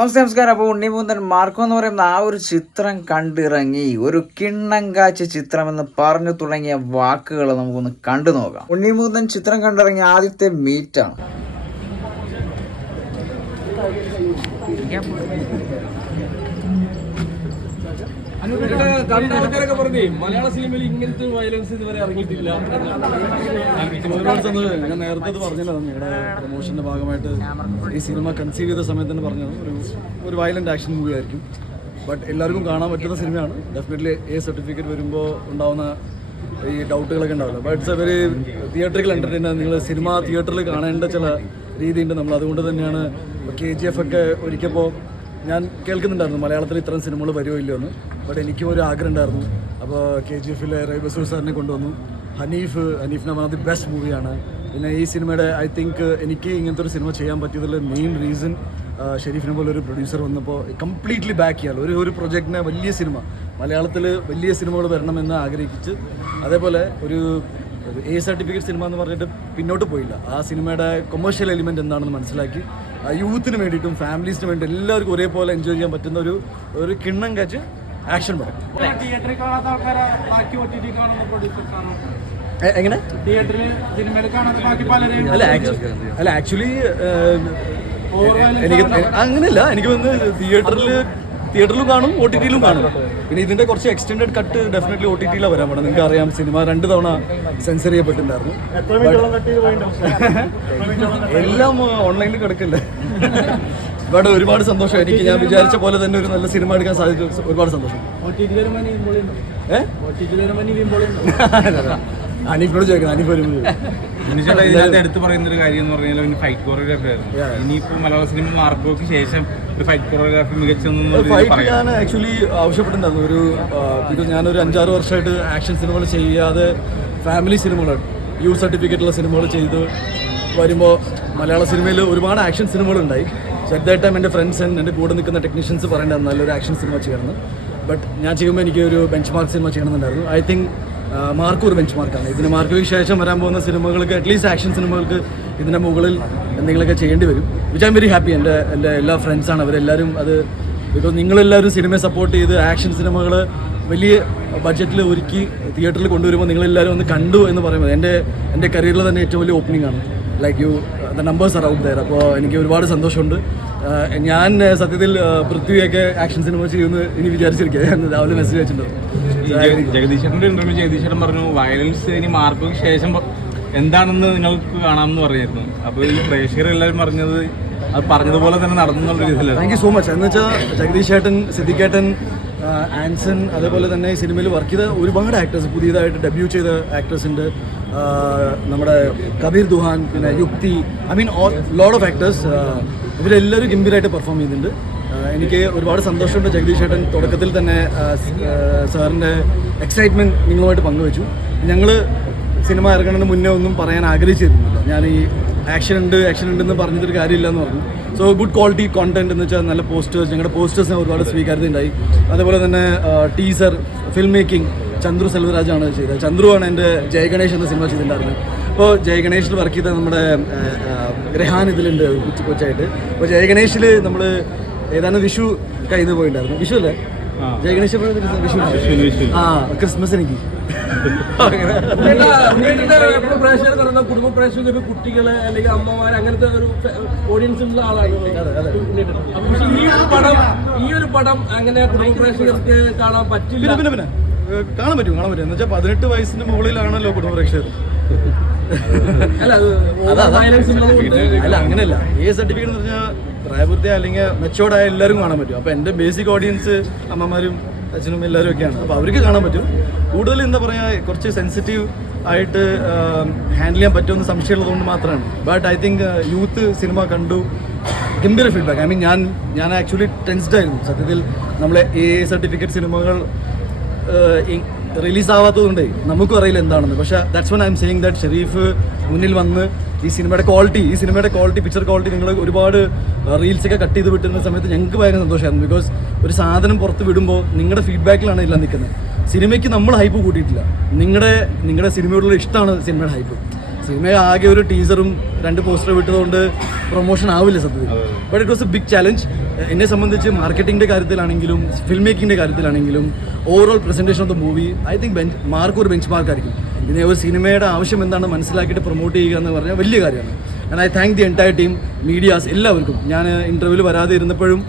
നമസ്കാരം. അപ്പോൾ ഉണ്ണിമൂന്തൻ മാർക്കോ എന്ന് പറയുന്ന ആ ഒരു ചിത്രം കണ്ടിറങ്ങി ഒരു കിണ്ണം കാഴ്ച ചിത്രമെന്ന് പറഞ്ഞു തുടങ്ങിയ വാക്കുകൾ നമുക്കൊന്ന് കണ്ടു നോക്കാം. ഉണ്ണിമൂന്തൻ ചിത്രം കണ്ടിറങ്ങിയ ആദ്യത്തെ മീറ്റാണ്. ആൾക്കാരൊക്കെ പറഞ്ഞേ മലയാള സിനിമയിൽ ഇങ്ങനത്തെ വയലൻസ് ഇതുവരെ ഇറങ്ങിയിട്ടില്ല. ഞാൻ നേരത്തെ പറഞ്ഞല്ലോ, ഞങ്ങളുടെ പ്രൊമോഷന്റെ ഭാഗമായിട്ട് ഈ സിനിമ കൺസീവ് ചെയ്ത സമയത്ത് തന്നെ പറഞ്ഞത് ഒരു വയലന്റ് ആക്ഷൻ മൂവി ആയിരിക്കും. ബട്ട് എല്ലാവർക്കും കാണാൻ പറ്റുന്ന സിനിമയാണ്. ഡെഫിനറ്റ്ലി സർട്ടിഫിക്കറ്റ് വരുമ്പോൾ ഉണ്ടാവുന്ന ഈ ഡൗട്ടുകളൊക്കെ ഉണ്ടാവില്ല. But it's A very theatrical entertainer. നിങ്ങൾ സിനിമ തിയേറ്ററിൽ കാണേണ്ട ചില രീതിയുണ്ട്. നമ്മൾ അതുകൊണ്ട് തന്നെയാണ് KGF ഒക്കെ ഒരിക്കപ്പോൾ ഞാൻ കേൾക്കുന്നുണ്ടായിരുന്നു മലയാളത്തിൽ ഇത്തരം സിനിമകൾ വരുമോ ഇല്ലയോ എന്ന്. ബട്ട് എനിക്കും ഒരു ആഗ്രഹം ഉണ്ടായിരുന്നു. അപ്പോൾ KGFലെ റൈബസൂർ സാറിനെ കൊണ്ടുവന്നു. ഹനീഫിനെ വൺ ഓഫ് ദി ബെസ്റ്റ് മൂവിയാണ്. പിന്നെ ഈ സിനിമയുടെ ഐ തിങ്ക് എനിക്ക് ഇങ്ങനത്തെ ഒരു സിനിമ ചെയ്യാൻ പറ്റിയതിൽ മെയിൻ റീസൺ ഷെരീഫിനെ പോലെ ഒരു പ്രൊഡ്യൂസർ വന്നപ്പോൾ കംപ്ലീറ്റ്ലി ബാക്ക് ചെയ്യാൻ ഒരു പ്രൊജക്റ്റിനെ വലിയ സിനിമ മലയാളത്തിൽ വലിയ സിനിമകൾ വരണമെന്ന് ആഗ്രഹിച്ച്, അതേപോലെ ഒരു സർട്ടിഫിക്കറ്റ് സിനിമ എന്ന് പറഞ്ഞിട്ട് പിന്നോട്ട് പോയില്ല. ആ സിനിമയുടെ കൊമേഴ്ഷ്യൽ എലിമെൻറ്റ് എന്താണെന്ന് മനസ്സിലാക്കി യൂത്തിന് വേണ്ടിയിട്ടും ഫാമിലീസിന് വേണ്ടി എല്ലാവർക്കും ഒരേപോലെ എൻജോയ് ചെയ്യാൻ പറ്റുന്ന ഒരു കിണ്ണം കാച്ച് ആക്ഷൻ പടം. എങ്ങനെ അല്ല ആക്ച്വലി എനിക്ക് അങ്ങനെയല്ല, എനിക്ക് വന്ന് തിയേറ്ററിലും കാണും, OTT-യിലും കാണും. പിന്നെ ഇതിന്റെ കുറച്ച് എക്സ്റ്റെൻഡഡ് കട്ട് ഡെഫിനറ്റ്ലി OTT-യിലാണ് വരാൻ പറ്റും. നിങ്ങൾക്ക് അറിയാം, സിനിമ 2 തവണ സെൻസർ ചെയ്യപ്പെട്ടിട്ടുണ്ടായിരുന്നു. എല്ലാം ഓൺലൈനിൽ കിടക്കില്ല. ബട്ട് ഒരുപാട് സന്തോഷം. എനിക്ക് ഞാൻ വിചാരിച്ച പോലെ തന്നെ ഒരു നല്ല സിനിമ എടുക്കാൻ സാധിച്ചു. ഒരുപാട് സന്തോഷം. അനീഫിനോട് ചോദിക്കണം. അനീഫ് ഇതിനകത്ത് എടുത്തു പറയുന്ന ഒരു കാര്യം എന്ന് പറഞ്ഞാൽ ഫൈറ്റ് കൊറിയോഗ്രാഫി ആയിരുന്നു. ഇനിയിപ്പോ മലയാള സിനിമ മാർക്കോക്ക് ശേഷം ഒരു ഫൈറ്റ് കൊറിയോഗ്രാഫി ഫൈറ്റ് ഞാൻ ആക്ച്വലി ആവശ്യപ്പെട്ടിട്ടുണ്ടായിരുന്നു. ബിക്കോസ് ഞാനൊരു 5-6 വർഷമായിട്ട് ആക്ഷൻ സിനിമകൾ ചെയ്യാതെ ഫാമിലി സിനിമകൾ സർട്ടിഫിക്കറ്റുള്ള സിനിമകൾ ചെയ്ത് വരുമ്പോൾ മലയാള സിനിമയിൽ ഒരുപാട് ആക്ഷൻ സിനിമകളുണ്ടായി. സോ അറ്റ് ദാറ്റ് ടൈം എൻ്റെ ഫ്രണ്ട്സ് എൻ്റെ കൂടെ നിൽക്കുന്ന ടെക്നീഷ്യൻസ് പറയേണ്ടത് നല്ലൊരു ആക്ഷൻ സിനിമ ചെയ്യണമെന്ന്. ബട്ട് ഞാൻ ചെയ്യുമ്പോൾ എനിക്ക് ഒരു ബെഞ്ച് മാർക്ക് സിനിമ ചെയ്യണമെന്നുണ്ടായിരുന്നു. ഐ തിങ്ക് മാർക്ക് ഒരു ബെഞ്ച് മാർക്കാണ്. ഇതിന് മാർക്കിന് ശേഷം വരാൻ പോകുന്ന സിനിമകൾക്ക്, അറ്റ്ലീസ്റ്റ് ആക്ഷൻ സിനിമകൾക്ക് ഇതിൻ്റെ മുകളിൽ എന്തെങ്കിലുമൊക്കെ ചെയ്യേണ്ടി വരും. Which I am very happy. എൻ്റെ എല്ലാ ഫ്രണ്ട്സാണ് അവരെല്ലാവരും. അത് ബിക്കോസ് നിങ്ങളെല്ലാവരും സിനിമയെ സപ്പോർട്ട് ചെയ്ത് ആക്ഷൻ സിനിമകൾ വലിയ ബഡ്ജറ്റിൽ ഒരുക്കി തിയേറ്ററിൽ കൊണ്ടുവരുമ്പോൾ നിങ്ങളെല്ലാവരും ഒന്ന് കണ്ടു എന്ന് പറയുമ്പോൾ എൻ്റെ കരിയറിൽ തന്നെ ഏറ്റവും വലിയ ഓപ്പണിംഗ് ആണ്. Like you the numbers are out there. അപ്പോൾ എനിക്ക് ഒരുപാട് സന്തോഷമുണ്ട്. ഞാൻ സത്യത്തിൽ പൃഥ്വിയൊക്കെ ആക്ഷൻ സിനിമ ചെയ്യുമെന്ന് ഇനി വിചാരിച്ചിരിക്കുക. രാവിലെ മെസ്സേജ് വെച്ചിട്ടുണ്ട്. ജഗദീശന്റെ ഇന്റർവ്യൂ ജഗദീശൻ പറഞ്ഞു വയലൻസ് ഇനി മാർക്കോക്ക് ശേഷം എന്താണെന്ന് നിങ്ങൾക്ക് കാണാമെന്ന് പറഞ്ഞിരുന്നു. അപ്പോൾ ഈ പ്രേക്ഷകരെല്ലാവരും പറഞ്ഞത് അത് പറഞ്ഞതുപോലെ തന്നെ നടന്നുള്ള രീതിയിലാണ്. Thank you so much. എന്ന് വെച്ചാൽ ജഗദീഷ് ഏട്ടൻ, സിദ്ദിഖേട്ടൻ, ആൻസൺ, അതേപോലെ തന്നെ ഈ സിനിമയിൽ വർക്ക് ചെയ്ത ഒരുപാട് ആക്ടേഴ്സ്, പുതിയതായിട്ട് ഡെബ്യൂ ചെയ്ത ആക്ടേഴ്സ് ഉണ്ട്. നമ്മുടെ കബീർ ദുഹാൻ, പിന്നെ യുക്തി, I mean load of actors. ഇവരെല്ലാവരും ഗംഭീരമായിട്ട് പെർഫോം ചെയ്യുന്നുണ്ട്. എനിക്ക് ഒരുപാട് സന്തോഷമുണ്ട്. ജഗദീഷ് ഏട്ടൻ തുടക്കത്തിൽ തന്നെ സാറിൻ്റെ എക്സൈറ്റ്മെൻറ്റ് നിങ്ങളുമായിട്ട് പങ്കുവച്ചു. ഞങ്ങൾ സിനിമ ഇറങ്ങുന്നതിന് മുന്നേ ഒന്നും പറയാൻ ആഗ്രഹിച്ചിരുന്നില്ല. ഞാൻ ഈ ആക്ഷൻ ഉണ്ടെന്ന് പറഞ്ഞിട്ടൊരു കാര്യമില്ല എന്ന് പറഞ്ഞു. സോ ഗുഡ് ക്വാളിറ്റി കോണ്ടന്റ് എന്ന് വെച്ചാൽ നല്ല പോസ്റ്റേഴ്സ്, ഞങ്ങളുടെ പോസ്റ്റേഴ്സിന് ഒരുപാട് സ്വീകാര്യതയുണ്ടായി. അതേപോലെ തന്നെ ടീസർ, ഫിൽം മേക്കിംഗ് ചന്ദ്രു സെൽവരാജാണ് ചെയ്തത്. ചന്ദ്രുവാണ് എൻ്റെ ജയഗണേഷ് എന്ന സിനിമ ചെയ്തിട്ടുണ്ടായിരുന്നത്. അപ്പോൾ ജയഗണേഷിൽ വർക്ക് ചെയ്ത നമ്മുടെ രഹാൻ ഇതിലുണ്ട് കൊച്ചായിട്ട്. അപ്പോൾ ജയഗണേഷിൽ നമ്മൾ ഏതാണ്ട് വിഷു കഴിഞ്ഞ് പോയിട്ടുണ്ടായിരുന്നു. വിഷു അല്ലേ ജയഗണേഷ്? വിഷു ക്രിസ്മസ്. എനിക്ക് കുടുംബ പ്രേക്ഷകർ, കുട്ടികള് അല്ലെങ്കിൽ അമ്മമാർ, അങ്ങനത്തെ ഒരു ഓഡിയൻസ് ഉള്ള ആളാണ്. ഈ ഒരു പടം അങ്ങനെ കുടുംബ പ്രേക്ഷകർക്ക് കാണാൻ പറ്റില്ല. പിന്നെ കാണാൻ പറ്റും എന്ന് വെച്ചാൽ 18 വയസ്സിന് മുകളിലാണല്ലോ കുടുംബ പ്രേക്ഷകർ. അല്ല അങ്ങനെയല്ല. സർട്ടിഫിക്കറ്റ് എന്ന് പറഞ്ഞാൽ പ്രായപൂർത്തിയ അല്ലെങ്കിൽ മെച്ചോർഡായ എല്ലാവരും കാണാൻ പറ്റും. അപ്പോൾ എൻ്റെ ബേസിക് ഓഡിയൻസ് അമ്മമാരും അച്ഛനും എല്ലാവരും ഒക്കെയാണ്. അപ്പോൾ അവർക്ക് കാണാൻ പറ്റും. കൂടുതൽ എന്താ പറയുക, കുറച്ച് സെൻസിറ്റീവ് ആയിട്ട് ഹാൻഡിൽ ചെയ്യാൻ പറ്റുമെന്ന് സംശയമുള്ളതുകൊണ്ട് മാത്രമാണ്. But I think youth cinema കണ്ടു, ഗംഭീര ഫീഡ്ബാക്ക്. ഐ മീൻ ഞാൻ ആക്ച്വലി ടെൻസ്ഡ് ആയിരുന്നു സത്യത്തിൽ. നമ്മളെ സർട്ടിഫിക്കറ്റ് സിനിമകൾ റിലീസാവാത്തതുകൊണ്ട് നമുക്കും അറിയില്ല എന്താണെന്ന്. പക്ഷേ that's one I'm saying that Sharif മുന്നിൽ വന്ന് ഈ സിനിമയുടെ ക്വാളിറ്റി, പിക്ചർ ക്വാളിറ്റി, നിങ്ങൾ ഒരുപാട് റീൽസൊക്കെ കട്ട് ചെയ്ത് വിട്ടുന്ന സമയത്ത് ഞങ്ങൾക്ക് ഭയങ്കര സന്തോഷമായിരുന്നു. ബിക്കോസ് ഒരു സാധനം പുറത്ത് വിടുമ്പോൾ നിങ്ങളുടെ ഫീഡ്ബാക്കിലാണ് എല്ലാം നിൽക്കുന്നത്. സിനിമയ്ക്ക് നമ്മൾ ഹൈപ്പ് കൂട്ടിയിട്ടില്ല. നിങ്ങളുടെ സിനിമയോടുള്ള ഇഷ്ടമാണ് സിനിമയുടെ ഹൈപ്പ്. സിനിമ ആകെ ഒരു ടീസറും 2 പോസ്റ്റർ വിട്ടതുകൊണ്ട് പ്രൊമോഷൻ ആവില്ല സത്യത്തിൽ. But it was a big challenge. എന്നെ സംബന്ധിച്ച് മാർക്കറ്റിംഗിൻ്റെ കാര്യത്തിലാണെങ്കിലും ഫിൽം മേക്കിങ്ങിൻ്റെ കാര്യത്തിലാണെങ്കിലും overall presentation of the movie I think mark ഒരു ബെഞ്ച് മാർക്കായിരിക്കും. ഇതിനെ ഒരു സിനിമയുടെ ആവശ്യം എന്താണെന്ന് മനസ്സിലാക്കിയിട്ട് പ്രൊമോട്ട് ചെയ്യുക എന്ന് പറഞ്ഞാൽ വലിയ കാര്യമാണ്. And I thank the entire team, medias, എല്ലാവർക്കും. ഞാൻ ഇൻ്റർവ്യൂവിൽ വരാതെ ഇരുന്നപ്പോഴും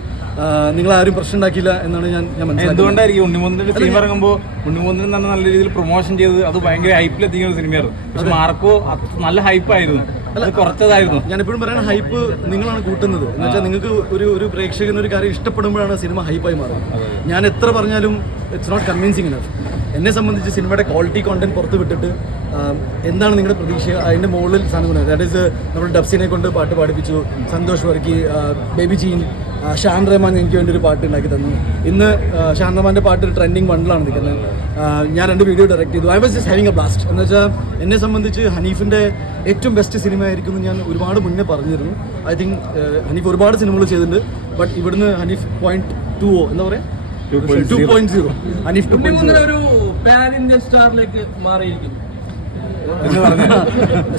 നിങ്ങൾ ആരും പ്രശ്നം ഉണ്ടാക്കിയില്ല എന്നാണ് ഞാൻ മനസ്സിലാക്കുന്നത്. എന്തുകൊണ്ടായിരിക്കും ഉണ്ണിമുന്തന്റെ സിനിമ ഇറങ്ങുമ്പോൾ ഉണ്ണിമുന്തൻ തന്നെ നല്ല രീതിയിൽ പ്രൊമോഷൻ ചെയ്ത് അത് ഭയങ്കര ഹൈപ്പിലെത്തിക്കുന്ന ഒരു സിനിമയായിരുന്നു. പക്ഷെ മാർക്കോ നല്ല ഹൈപ്പായിരുന്നു, അത് കുറച്ചതായിരുന്നു. ഞാനെപ്പോഴും പറയുന്ന ഹൈപ്പ് നിങ്ങളാണ് കൂട്ടുന്നത്. എന്ന് വെച്ചാൽ നിങ്ങൾക്ക് ഒരു പ്രേക്ഷകന് ഒരു കാര്യം ഇഷ്ടപ്പെടുമ്പോഴാണ് സിനിമ ഹൈപ്പായി മാറുന്നത്. ഞാൻ എത്ര പറഞ്ഞാലും ഇറ്റ്സ് നോട്ട് കൺവിൻസിങ് ഇനഫ്. എന്നെ സംബന്ധിച്ച് സിനിമയുടെ ക്വാളിറ്റി കോണ്ടന്റ് പുറത്ത് വിട്ടിട്ട് എന്താണ് നിങ്ങളുടെ പ്രതീക്ഷ, അതിൻ്റെ മുകളിൽ സാധനം കൊണ്ടുവരുന്നത്. ദാറ്റ് ഈസ് നമ്മൾ ഡബ്സിനെ കൊണ്ട് പാട്ട് പാടിപ്പിച്ചു, സന്തോഷ് വർക്കി, ബേബി ജീൻ, ഷാൻ റഹ്മാൻ എനിക്ക് വേണ്ടി ഒരു പാട്ട് ഉണ്ടാക്കി തന്നു. ഇന്ന് ഷാൻ റഹ്മാൻ്റെ പാട്ട് ട്രെൻഡിങ് 1-ലാണ് നിൽക്കുന്നത്. ഞാൻ 2 വീഡിയോ ഡയറക്റ്റ് ചെയ്തു. I was just having A blast. എന്ന് വെച്ചാൽ എന്നെ സംബന്ധിച്ച് ഹനീഫിൻ്റെ ഏറ്റവും ബെസ്റ്റ് സിനിമ ആയിരിക്കും എന്ന് ഞാൻ ഒരുപാട് മുന്നേ പറഞ്ഞിരുന്നു. ഐ തിങ്ക് ഹനീഫ് ഒരുപാട് സിനിമകൾ ചെയ്തിട്ടുണ്ട്. ബട്ട് ഇവിടുന്ന് ഹനീഫ് 0.20 എന്താ പറയുക 2.0 ഹനീഫ് 2.0 ഒരു പാൻ ഇന്ത്യൻ സ്റ്റാറിലേക്ക് മാറിയിരിക്കുന്നു.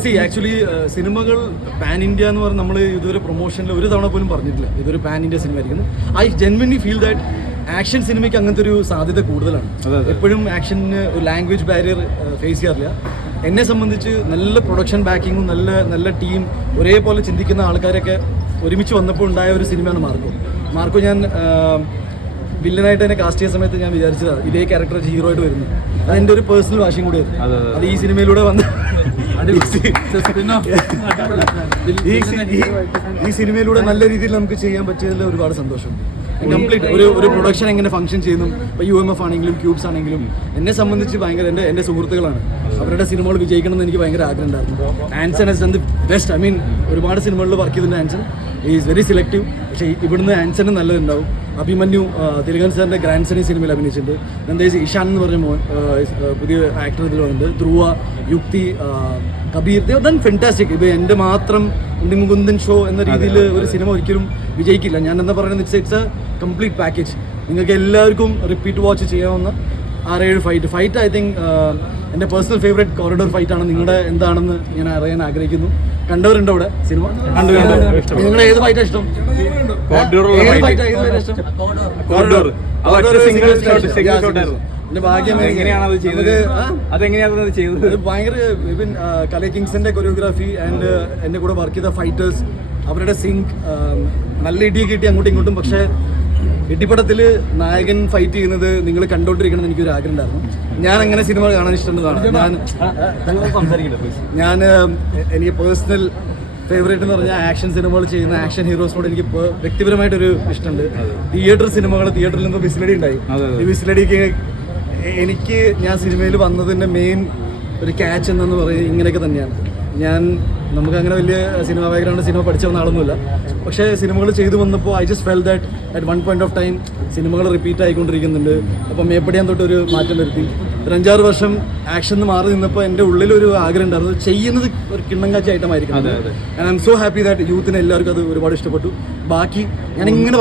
സി ആക്ച്വലി സിനിമകൾ പാൻ ഇന്ത്യ എന്ന് പറഞ്ഞാൽ നമ്മൾ ഇതുവരെ പ്രൊമോഷനിൽ ഒരു തവണ പോലും പറഞ്ഞിട്ടില്ല ഇതൊരു പാൻ ഇന്ത്യ സിനിമ ആയിരിക്കുന്നു. I genuinely feel that action സിനിമയ്ക്ക് അങ്ങനത്തെ ഒരു സാധ്യത കൂടുതലാണ്. എപ്പോഴും ആക്ഷന് ഒരു ലാംഗ്വേജ് ബാരിയർ ഫേസ് ചെയ്യാറില്ല. എന്നെ സംബന്ധിച്ച് നല്ല പ്രൊഡക്ഷൻ ബാക്കിങ്ങും നല്ല ടീം, ഒരേപോലെ ചിന്തിക്കുന്ന ആൾക്കാരൊക്കെ ഒരുമിച്ച് വന്നപ്പോൾ ഉണ്ടായ ഒരു സിനിമയാണ് മാർക്കോ. ഞാൻ വില്ലനായിട്ട് എന്നെ കാസ്റ്റ് ചെയ്യുന്ന സമയത്ത് ഞാൻ വിചാരിച്ചതാണ് ഇതേ ക്യാരക്ടർ ഹീറോ ആയിട്ട് വരുന്നു. അതെൻ്റെ ഒരു പേഴ്സണൽ വാശിയും കൂടെ ആയിരുന്നു. അത് ഈ സിനിമയിലൂടെ വന്ന് ഈ സിനിമയിലൂടെ നല്ല രീതിയിൽ നമുക്ക് ചെയ്യാൻ പറ്റിയതിൽ ഒരുപാട് സന്തോഷമുണ്ട്. കംപ്ലീറ്റ് ഒരു പ്രൊഡക്ഷൻ എങ്ങനെ ഫംഗ്ഷൻ ചെയ്യുന്നു. ഇപ്പോൾ UMF ആണെങ്കിലും ക്യൂബ്സ് ആണെങ്കിലും എന്നെ സംബന്ധിച്ച് ഭയങ്കര എൻ്റെ സുഹൃത്തുക്കളാണ്. അവരുടെ സിനിമകൾ വിജയിക്കണം എന്ന് എനിക്ക് ഭയങ്കര ആഗ്രഹം ഉണ്ടായിരുന്നു. Anson has done the best. I mean ഒരുപാട് സിനിമകളിൽ വർക്ക് ചെയ്തിട്ടുണ്ട് ആൻസൺ. Is very selective. പക്ഷേ ഇവിടുന്ന് ആൻസണ് നല്ലതുണ്ടാവും. അഭിമന്യു തിലകൻ സാറിൻ്റെ ഗ്രാൻഡ് സൺ ഈ സിനിമയിൽ അഭിനയിച്ചിട്ടുണ്ട്. നന്ദേസ് ഇഷാൻ എന്ന് പറഞ്ഞ മോൻ പുതിയ ആക്ടർ ഇതിൽ വന്നിട്ടുണ്ട്. ധ്രുവ, യുക്തി, കബീർ, ദേ ഡൺ ഫെന്റാസ്റ്റിക്. ഇത് എൻ്റെ മാത്രം ഉണ്ണിമുകുന്ദൻ ഷോ എന്ന രീതിയിൽ ഒരു സിനിമ ഒരിക്കലും വിജയിക്കില്ല. ഞാൻ എന്താ പറയുന്നത്, ഇറ്റ്സ് എ കംപ്ലീറ്റ് പാക്കേജ്. നിങ്ങൾക്ക് എല്ലാവർക്കും റിപ്പീറ്റ് വാച്ച് ചെയ്യാവുന്ന 6-7 ഫൈറ്റ്. ഐ തിങ്ക് എൻ്റെ പേഴ്സണൽ ഫേവറേറ്റ് കോറിഡോർ ഫൈറ്റാണ്. നിങ്ങളുടെ എന്താണെന്ന് ഞാൻ അറിയാൻ ആഗ്രഹിക്കുന്നു. കണ്ടവരുണ്ടോ ഇവിടെ സിനിമ? നിങ്ങളുടെ ഏത് ഫൈറ്റാണ് ഇഷ്ടം? ഭയങ്കര കലൈ കിങ്സിന്റെ കൊറിയോഗ്രാഫി ആൻഡ് എന്റെ കൂടെ വർക്ക് ചെയ്ത ഫൈറ്റേഴ്സ്, അവരുടെ സിങ്ക്, നല്ല ഇടിയൊക്കെ കിട്ടി അങ്ങോട്ടും ഇങ്ങോട്ടും. പക്ഷേ ഇടിപ്പടത്തിൽ നായകൻ ഫൈറ്റ് ചെയ്യുന്നത് നിങ്ങൾ കണ്ടോണ്ടിരിക്കണം എന്ന് എനിക്കൊരു ആഗ്രഹം ഉണ്ടായിരുന്നു. ഞാൻ അങ്ങനെ സിനിമ കാണാൻ ഇഷ്ടമുള്ളതാണ്. ഞാൻ എനിക്ക് പേഴ്സണൽ ഫേവറേറ്റ് എന്ന് പറഞ്ഞാൽ ആക്ഷൻ സിനിമകൾ ചെയ്യുന്ന ആക്ഷൻ ഹീറോസിനോട് എനിക്ക് വ്യക്തിപരമായിട്ടൊരു ഇഷ്ടമുണ്ട്. തിയേറ്റർ സിനിമകൾ, തിയേറ്ററിൽ നിന്ന് വിസിലടി ഉണ്ടായി. ഈ വിസിലടിക്ക് എനിക്ക് ഞാൻ സിനിമയിൽ വന്നതിൻ്റെ മെയിൻ ഒരു ക്യാച്ച് എന്നു പറയുന്നത് ഇങ്ങനെയൊക്കെ തന്നെയാണ്. നമുക്ക് അങ്ങനെ വലിയ സിനിമ ബാക്ക്ഗ്രൗണ്ട്, സിനിമ പഠിച്ച വന്ന ആളൊന്നുമില്ല. പക്ഷേ സിനിമകൾ ചെയ്തു വന്നപ്പോൾ I just felt that at one point of time സിനിമകൾ റിപ്പീറ്റ് ആയിക്കൊണ്ടിരിക്കുന്നുണ്ട്. അപ്പോൾ മേപ്പടിയാൻ തൊട്ടൊരു മാറ്റം വരുത്തി. ഒരു 5-6 വർഷം ആക്ഷൻ മാറി നിന്നപ്പോൾ എൻ്റെ ഉള്ളിലൊരു ആഗ്രഹം ഉണ്ടായിരുന്നു, ചെയ്യുന്നത് ഒരു കിണ്ണങ്കാച്ച ഐറ്റമായിരിക്കും. And I'm so happy that യൂത്തിന് എല്ലാവർക്കും അത് ഒരുപാട് ഇഷ്ടപ്പെട്ടു. ബാക്കി ഞാൻ ഇങ്ങനെ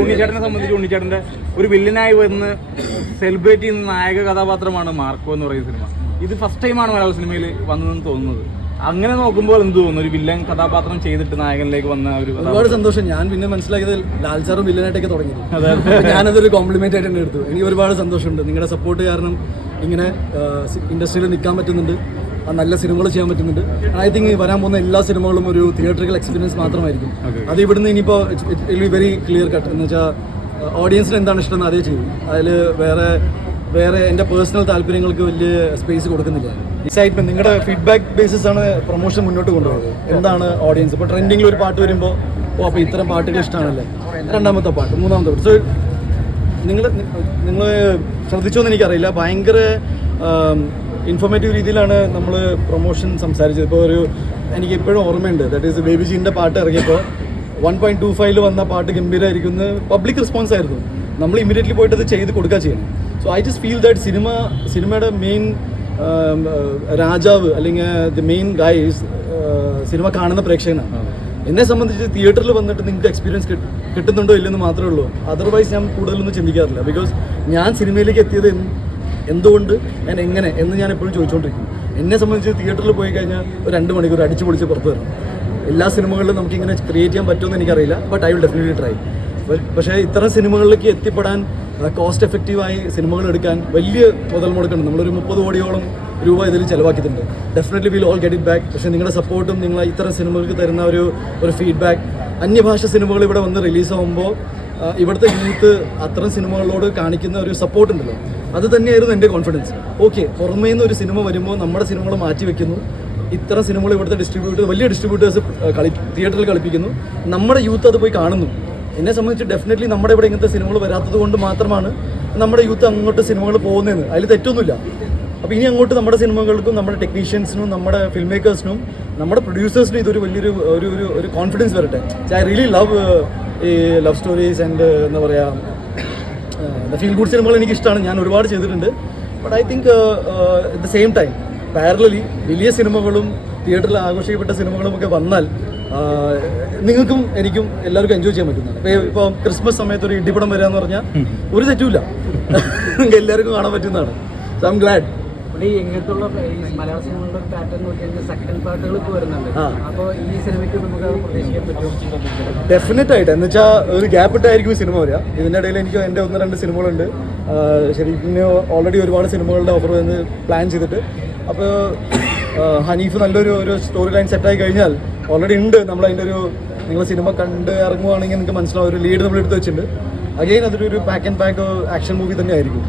ഉണ്ണിച്ചേട്ടനെ സംബന്ധിച്ച് ഉണ്ണിച്ചേട്ടൻ്റെ ഒരു വില്ലനായി വന്ന് സെലിബ്രേറ്റ് ചെയ്യുന്ന നായക കഥാപാത്രമാണ് മാർക്കോ എന്ന് പറയുന്ന സിനിമ. ഇത് ഫസ്റ്റ് ടൈമാണ് മലയാള സിനിമയിൽ വന്നതെന്ന് തോന്നുന്നത്. അങ്ങനെ നോക്കുമ്പോൾ എന്ത് തോന്നുന്നു, ഒരു വില്ലൻ കഥാപാത്രം ചെയ്തിട്ട് നായകനിലേക്ക് വന്ന ഒരുപാട് സന്തോഷം. ഞാൻ പിന്നെ മനസ്സിലാക്കിയത് ലാൽ സാറും വില്ലനായിട്ടൊക്കെ തുടങ്ങി. ഞാനതൊരു കോംപ്ലിമെന്റ് ആയിട്ട് തന്നെ എടുത്തു. എനിക്ക് ഒരുപാട് സന്തോഷമുണ്ട്. നിങ്ങളുടെ സപ്പോർട്ട് കാരണം ഇങ്ങനെ ഇൻഡസ്ട്രിയിൽ നിൽക്കാൻ പറ്റുന്നുണ്ട്, നല്ല സിനിമകൾ ചെയ്യാൻ പറ്റുന്നുണ്ട്. ഐ തിങ്ക് വരാൻ പോകുന്ന എല്ലാ സിനിമകളും ഒരു തിയേറ്ററിക്കൽ എക്സ്പീരിയൻസ് മാത്രമായിരിക്കും. അത് ഇവിടുന്ന് ഇനിയിപ്പോൾ it will very clear cut. എന്ന് വെച്ചാൽ ഓഡിയൻസിന് എന്താണ് ഇഷ്ടം അതേ ചെയ്യും. അതിൽ വേറെ എൻ്റെ പേഴ്സണൽ താല്പര്യങ്ങൾക്ക് വലിയ സ്പേസ് കൊടുക്കുന്നില്ല. എക്സൈറ്റ്മെന്റ്, നിങ്ങളുടെ ഫീഡ്ബാക്ക് ബേസിസ് ആണ് പ്രൊമോഷൻ മുന്നോട്ട് കൊണ്ടുപോകുന്നത്. എന്താണ് ഓഡിയൻസ് ഇപ്പോൾ ട്രെൻഡിങ്ങിൽ ഒരു പാട്ട് വരുമ്പോൾ അപ്പോൾ ഇത്തരം പാട്ടുകൾ ഇഷ്ടമാണല്ലേ, രണ്ടാമത്തെ പാട്ട്, മൂന്നാമത്തെ പാട്ട്. സോ നിങ്ങൾ ശ്രദ്ധിച്ചോന്ന് എനിക്കറിയില്ല, ഭയങ്കര ഇൻഫോർമേറ്റീവ് രീതിയിലാണ് നമ്മൾ പ്രൊമോഷൻ സംസാരിച്ചത്. ഇപ്പോൾ എനിക്ക് എപ്പോഴും ഓർമ്മയുണ്ട്, ദാറ്റ് ഈസ് ബേബി ജീൻ്റെ പാട്ട് ഇറങ്ങിയപ്പോൾ 1.25 വന്ന പാട്ട് ഗംഭീരമായിരിക്കും, പബ്ലിക് റെസ്പോൺസ് ആയിരുന്നു. നമ്മൾ ഇമ്മീഡിയറ്റ്ലി പോയിട്ട് അത് ചെയ്ത് കൊടുക്കുക ചെയ്യണം. So I just feel that സിനിമയുടെ മെയിൻ രാജാവ് അല്ലെങ്കിൽ ദി മെയിൻ ഗൈസ് സിനിമ കാണുന്ന പ്രേക്ഷകനാണ്. എന്നെ സംബന്ധിച്ച് തിയേറ്ററിൽ വന്നിട്ട് നിങ്ങൾക്ക് എക്സ്പീരിയൻസ് കിട്ടുന്നുണ്ടോ ഇല്ലെന്ന് മാത്രമേ ഉള്ളൂ. അതർവൈസ് ഞാൻ കൂടുതലൊന്നും ചിന്തിക്കാറില്ല. ബിക്കോസ് ഞാൻ സിനിമയിലേക്ക് എത്തിയത് എന്തുകൊണ്ട്, ഞാൻ എങ്ങനെ എന്ന് ഞാൻ എപ്പോഴും ചോദിച്ചുകൊണ്ടിരിക്കും. എന്നെ സംബന്ധിച്ച് തിയേറ്ററിൽ പോയി കഴിഞ്ഞാൽ ഒരു 2 മണിക്കൂർ അടിച്ചു പൊളിച്ച് പുറത്ത് വരണം. എല്ലാ സിനിമകളിലും നമുക്കിങ്ങനെ ക്രിയേറ്റ് ചെയ്യാൻ പറ്റുമെന്ന് എനിക്കറിയില്ല, but I will definitely try. പക്ഷേ ഇത്തരം സിനിമകളിലേക്ക് എത്തിപ്പെടാൻ കോസ്റ്റ് എഫക്റ്റീവായി സിനിമകൾ എടുക്കാൻ വലിയ മുതൽ മുടക്കുന്നുണ്ട്. നമ്മളൊരു 30 കോടിയോളം രൂപ ഇതിൽ ചിലവാക്കിയിട്ടുണ്ട്. Definitely will all get it back. പക്ഷേ നിങ്ങളുടെ സപ്പോർട്ടും നിങ്ങൾ ഇത്തരം സിനിമകൾക്ക് തരുന്ന ഒരു ഫീഡ്ബാക്ക്, അന്യഭാഷ സിനിമകൾ ഇവിടെ വന്ന് റിലീസാകുമ്പോൾ ഇവിടുത്തെ യൂത്ത് അത്തരം സിനിമകളോട് കാണിക്കുന്ന ഒരു സപ്പോർട്ട് ഉണ്ടല്ലോ, അത് തന്നെയായിരുന്നു എൻ്റെ കോൺഫിഡൻസ്. ഓക്കെ, പുറമേ നിന്ന് ഒരു സിനിമ വരുമ്പോൾ നമ്മുടെ സിനിമകൾ മാറ്റി വെക്കുന്നു, ഇത്തരം സിനിമകൾ ഇവിടുത്തെ വലിയ ഡിസ്ട്രിബ്യൂട്ടേഴ്സ് തിയേറ്ററിൽ കളിപ്പിക്കുന്നു, നമ്മുടെ യൂത്ത് അത് പോയി കാണുന്നു. എന്നെ സംബന്ധിച്ച് ഡെഫിനറ്റ്ലി നമ്മുടെ ഇവിടെ ഇങ്ങനത്തെ സിനിമകൾ വരാത്തത് കൊണ്ട് മാത്രമാണ് നമ്മുടെ യൂത്ത് അങ്ങോട്ട് സിനിമകൾ പോകുന്നതെന്ന്. അതിൽ തെറ്റൊന്നുമില്ല. അപ്പോൾ ഇനി അങ്ങോട്ട് നമ്മുടെ സിനിമകൾക്കും നമ്മുടെ ടെക്നീഷ്യൻസിനും നമ്മുടെ ഫിൽം മേക്കേഴ്സിനും നമ്മുടെ പ്രൊഡ്യൂസേഴ്സിനും ഇതൊരു വലിയൊരു ഒരു കോൺഫിഡൻസ് വരട്ടെ. ഐ റിയലി ലവ് ഈ ലവ് സ്റ്റോറീസ് ആൻഡ് എന്താ പറയുക ഫീൽ ഗുഡ് സിനിമകൾ എനിക്കിഷ്ടമാണ്, ഞാൻ ഒരുപാട് ചെയ്തിട്ടുണ്ട്. But I think at the same time parallelly വലിയ സിനിമകളും തിയേറ്ററിൽ ആഘോഷിക്കപ്പെട്ട സിനിമകളും ഒക്കെ വന്നാൽ നിങ്ങൾക്കും എനിക്കും എല്ലാവർക്കും എൻജോയ് ചെയ്യാൻ പറ്റുന്നതാണ്. ഇപ്പോൾ ക്രിസ്മസ് സമയത്ത് ഒരു ഇടിപടം വരിക എന്ന് പറഞ്ഞാൽ ഒരു തെറ്റുമില്ല, നിങ്ങൾക്ക് എല്ലാവർക്കും കാണാൻ പറ്റുന്നതാണ്. So I'm glad. ഇങ്ങനത്തുള്ള മലയാള സിനിമകളുടെ പാറ്റേൺ നോക്കിയാൽ സെക്കൻഡ് പാർട്ടുകൾ ഇപ്പോൾ വരുന്നുണ്ട്. അപ്പോൾ ഈ സിനിമയ്ക്ക് നമുക്ക് പ്രതീക്ഷിക്കാൻ പറ്റും? ഡെഫിനറ്റ് ആയിട്ട്. എന്ന് വെച്ചാൽ ഒരു ഗ്യാപ്പ് ഇട്ടായിരിക്കും ഈ സിനിമ വരിക. ഇതിൻ്റെ ഇടയിൽ എനിക്ക് എൻ്റെ 1-2 സിനിമകളുണ്ട്. ശരിക്കും ഓൾറെഡി ഒരുപാട് സിനിമകളുടെ ഓഫർ വന്ന് പ്ലാൻ ചെയ്തിട്ട്. അപ്പോൾ ഹനീഫ് നല്ലൊരു സ്റ്റോറി ലൈൻ സെറ്റായി കഴിഞ്ഞാൽ ഓൾറെഡി ഉണ്ട്. നമ്മളതിൻ്റെ നിങ്ങൾ സിനിമ കണ്ട് ഇറങ്ങുവാണെങ്കിൽ നിങ്ങൾക്ക് മനസ്സിലാവും, ഒരു ലീഡ് നമ്മൾ എടുത്ത് വെച്ചിട്ടുണ്ട്. അഗെയിൻ അതൊരു pack and pack action movie തന്നെ ആയിരിക്കും.